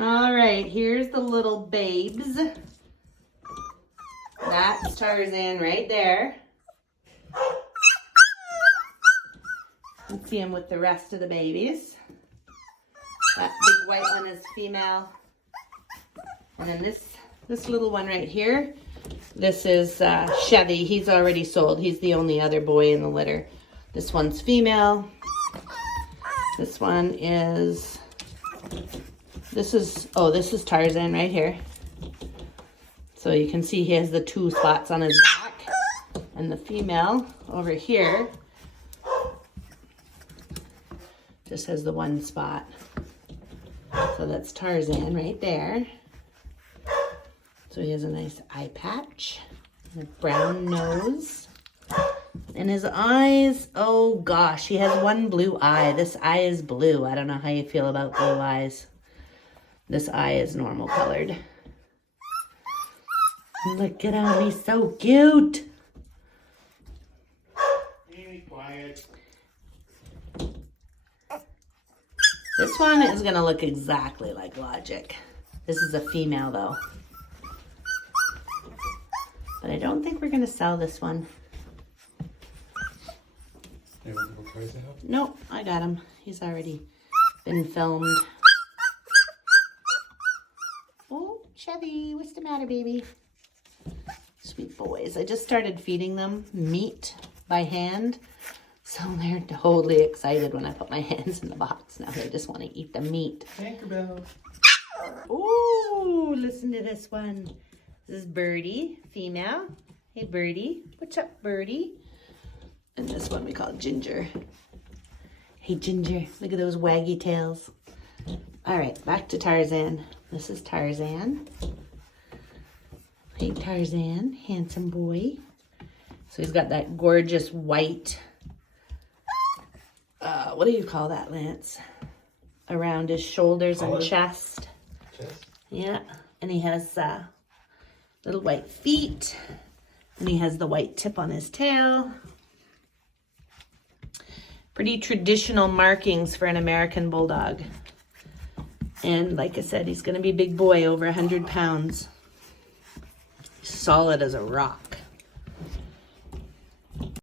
All right, here's the little babes. That's Tarzan right there. You can see him with the rest of the babies. That big white one is female. And then this little one right here, this is Chevy. He's already sold. He's the only other boy in the litter. This one's female. This one is, this is Tarzan right here. So you can see he has the 2 spots on his back. And the female over here just has the 1 spot. So that's Tarzan right there. So he has a nice eye patch, and a brown nose. And his eyes, oh gosh, he has 1 blue eye. This eye is blue. I don't know how you feel about blue eyes. This eye is normal colored. Look at him, he's so cute. Be quiet. This one is gonna look exactly like Logic. This is a female though. But I don't think we're gonna sell this one. You want to go crazy now? Nope, I got him. He's already been filmed. Oh, Chevy, what's the matter, baby? Sweet boys. I just started feeding them meat by hand. So they're totally excited when I put my hands in the box. Now they just want to eat the meat. Tankerbelle. Ooh, listen to this one. This is Birdie, female. Hey, Birdie. What's up, Birdie? And this one we call Ginger. Hey, Ginger. Look at those waggy tails. All right, back to Tarzan. This is Tarzan. Hey, Tarzan. Handsome boy. So he's got that gorgeous white... what do you call that, Lance? Around his shoulders and chest. Yeah, and he has little white feet, and he has the white tip on his tail. Pretty traditional markings for an American Bulldog. And like I said, he's going to be a big boy, over 100 pounds. Solid as a rock.